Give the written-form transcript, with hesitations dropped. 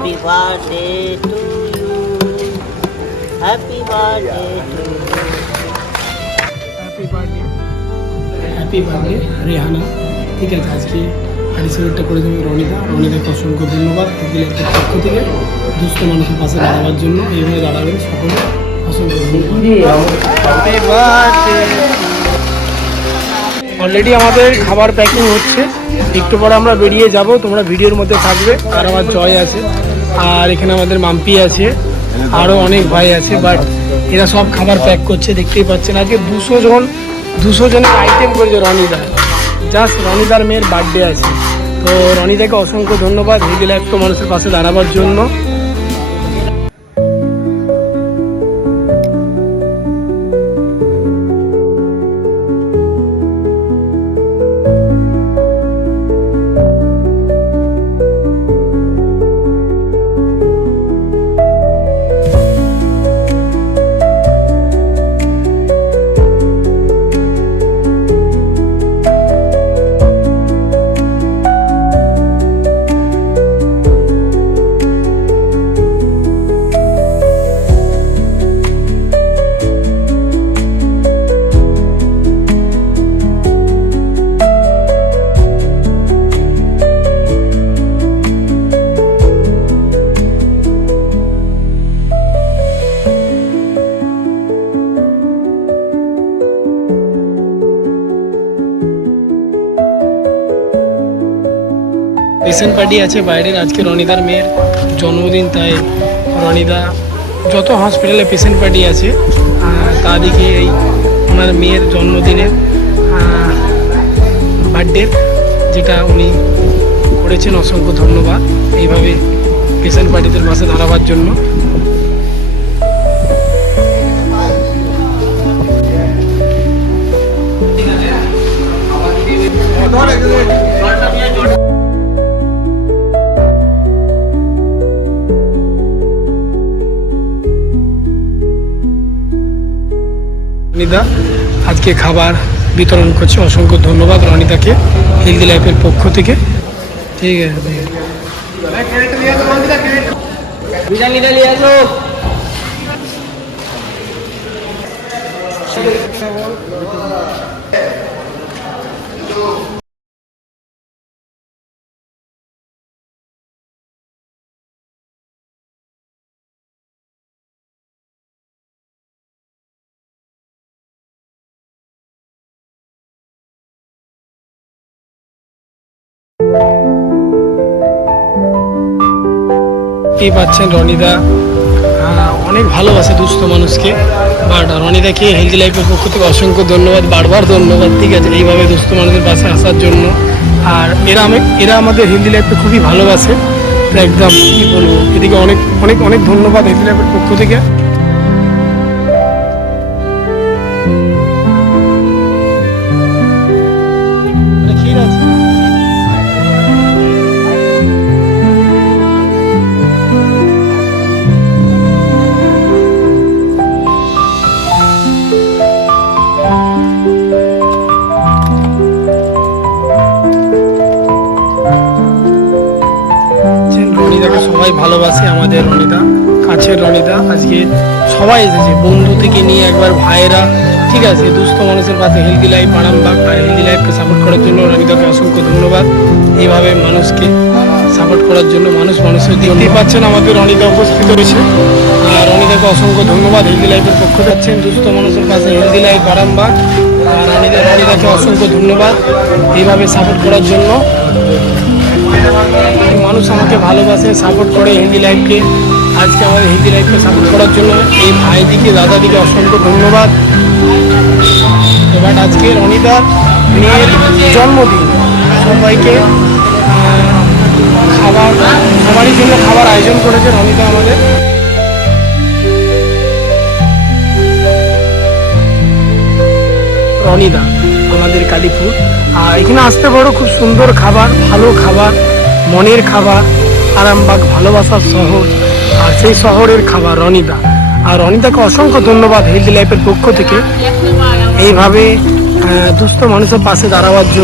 Happy birthday to you, happy birthday to you, happy birthday Rehana. ঠিক আছে, আজকে পার্টিসিপেটটা করে দেবে রনিদাকে অসংখ্য ধন্যবাদ একটা পক্ষ থেকে দুস্থ মানুষের পাশে দাঁড়াবার জন্য। এইভাবে দাঁড়াবেন সকলে, অসংখ্য ধন্যবাদ। অলরেডি আমাদের খাবার প্যাকিং হচ্ছে, একটু পরে আমরা বেরিয়ে যাব, তোমরা ভিডিওর মধ্যে থাকবে। আর আমার জয় আছে, আর এখানে আমাদের মাম্পি আছে, আরও অনেক ভাই আছে, বাট এরা সব খাবার প্যাক করছে, দেখতেই পাচ্ছেন। আজকে 200 জনের আইটেম করেছে রনিদা, জাস্ট রনিদার মেয়ের বার্থডে আছে। তো রনিদাকে অসংখ্য ধন্যবাদ হেলদি লাইফ তো মানুষের পাশে দাঁড়াবার জন্য। রিসেন্ট পার্টি আছে বাইরের, আজকে রনিদার মেয়ের জন্মদিন, তাই রনিদা যত হসপিটালে পেশেন্ট পার্টি আছে তা দেখে এই ওনার মেয়ের জন্মদিনের বার্থডে যেটা উনি করেছেন, অসংখ্য ধন্যবাদ এইভাবে পেশেন্ট পার্টিদের পাশে দাঁড়াবার জন্য। রনিদা আজকে খাবার বিতরণ করছে, অসংখ্য ধন্যবাদ রনিদাকে হেলদি লাইফের পক্ষ থেকে। ঠিক আছে, পাচ্ছেন রনিদা অনেক ভালোবাসে দুস্থ মানুষকে, বাট রনিদাকে হেলদি লাইফের পক্ষ থেকে অসংখ্য ধন্যবাদ, বারবার ধন্যবাদ। ঠিক আছে, এইভাবে দুস্থ মানুষের পাশে আসার জন্য। আর এরা আমাদের হেলদি লাইফকে খুবই ভালোবাসে, একদম কী বলবো, এদিকে অনেক অনেক অনেক ধন্যবাদ হেলদি লাইফের পক্ষ থেকে। সবাই ভালোবাসে আমাদের রনিদা, কাছের রনিদা। আজকে সবাই এসেছে, বন্ধু থেকে নিয়ে একবার ভাইয়েরা। ঠিক আছে, দুস্থ মানুষের পাশে হেলদি লাইফ আরামবাগ আর হেলদি লাইফকে সাপোর্ট করার জন্য রনিদাকে অসংখ্য ধন্যবাদ। এইভাবে মানুষকে সাপোর্ট করার জন্য মানুষের দেখতেই পাচ্ছেন আমাদের রনিদা উপস্থিত রয়েছে। আর রনিদাকে অসংখ্য ধন্যবাদ হেলদি লাইফের পক্ষ পাচ্ছেন দুস্থ মানুষের পাশে হেলদি লাইফ আরামবাগ। আর রনিদাকে অসংখ্য ধন্যবাদ এইভাবে সাপোর্ট করার জন্য। মানুষ আমাকে ভালোবাসে, সাপোর্ট করে হেলদি লাইফকে। আজকে আমাদের হেলদি লাইফকে সাপোর্ট করার জন্য এই ভাইদিকে দাদাদিকে অসংখ্য ধন্যবাদ। এবার আজকে রনিদার মেয়ের জন্মদিন, সবাইকে সবারই জন্য খাবার আয়োজন করেছে রনিদা আমাদের। রনিদা আমাদের কালীপুর, আর এখানে আসতে পারো, খুব সুন্দর খাবার, ভালো খাবার, মনের খাবার, আরামবাগ ভালোবাসার শহর, আর সেই শহরের খাবার রনিদা। আর রনিদাকে অসংখ্য ধন্যবাদ হেলদি লাইফের পক্ষ থেকে এইভাবে দুস্থ মানুষের পাশে দাঁড়াবার জন্য।